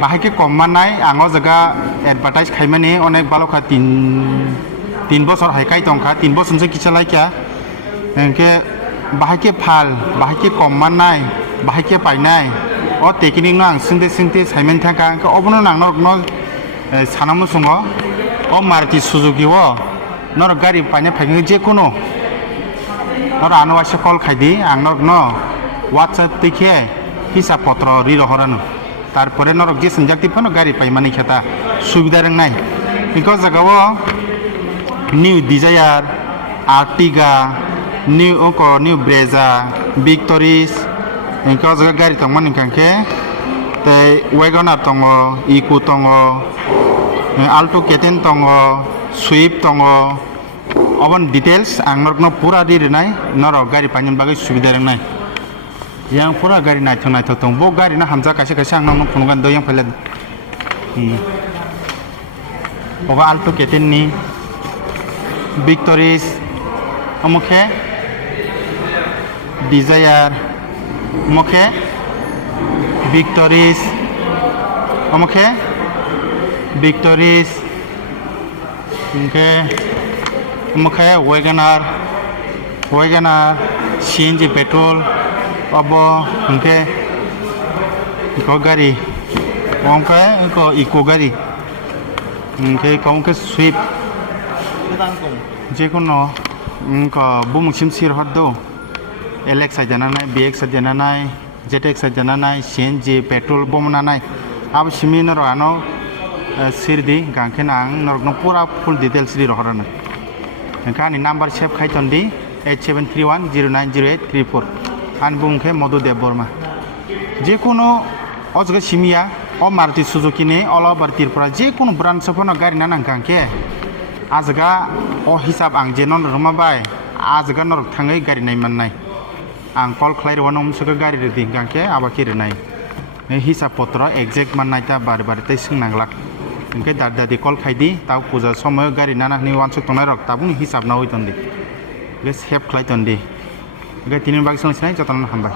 বাহাইকে কম মানাই আঙো জায়গা এডভার্টাইজ খাইমানি অনেক বালকা 3 বছর হাইকাই টংখা 3 বছরসে কিচালাইকা এনকে বাহাইকে ফাল বাহাইকে কম মানাই বাহাইকে পাইনাই ও টেকনিক ন আং সিনতে সাইমেন থাকা অবনো নাংনো সানামু সঙ্গ ও মারুতি সুজুকি ও নর গাড়ি পাইনে ফাইনে যে কোনো নর আনোয়াসে কল খাইদি আংনর ন হোয়াটসঅ্যাপ দেখে হিসাবপত্র রিরহরানো তারপরে নরক যে সিনজাক্তি ফানো গাড়ি পাই মানে খেতা সুবিধা রংনাই বিকজ জায়গাও new Dzire Ertiga new Brezza Victoris ইনকা জায়গা গাড়ি তংমান ইনকাंखे তাই ওয়েগনার দङ ইকো দङ আল্টো কেটেন দङ সুইফট দङ অবন ডিটেলস আং নরকনো পুরা দিরনাই নরক গাড়ি পাইনি বাগै সুবিধা রংনাই yang pura gari naik tong bo gari na hamza kasih ang nong punugan do yang pelet oga alto keten ni victories amokhe desire amokhe victories amokhe victories amokhe wagoner CNG petrol abo engke iko gari ongke iko iko gari engke kongke swift je kono engko bumung simsir hoddo LX sajananai BX sajananai ZX sajananai CNG petrol bomnanai ab simin ro ano sirdi gangke nang norno pura full details ri rohorana engka ni number save khaitondi 8731090834 আনবুংখে মধুদেব Varma যে কোনো অজগে সিমিয়া ও Maruti Suzuki নি অলবার ত্রিপুরা যে কোনো brand সফনো গাড়ি না নাংকাंखे আজগা ও হিসাব আং যে নন রমাবাই আজগা নরক থাঙ্গै গাড়ি নাই মাননাই আং কল খাইরওয়ান আমসুকে গাড়ি রেদি गांखे আবাকি রেনাই হিসাব পত্র এক্সাক্ট মাননাই তা বার বার তাই সিংনাংলাক ইনকে দাদি কল খাইদি তাও পূজা সময় গাড়ি না নানি ওয়ানসুক তনাই রক তাবুনি হিসাব না হইতন্দি গে সেভ খাইতন্দি গে তিনির বাকি সংস্থায় যতন হামবাই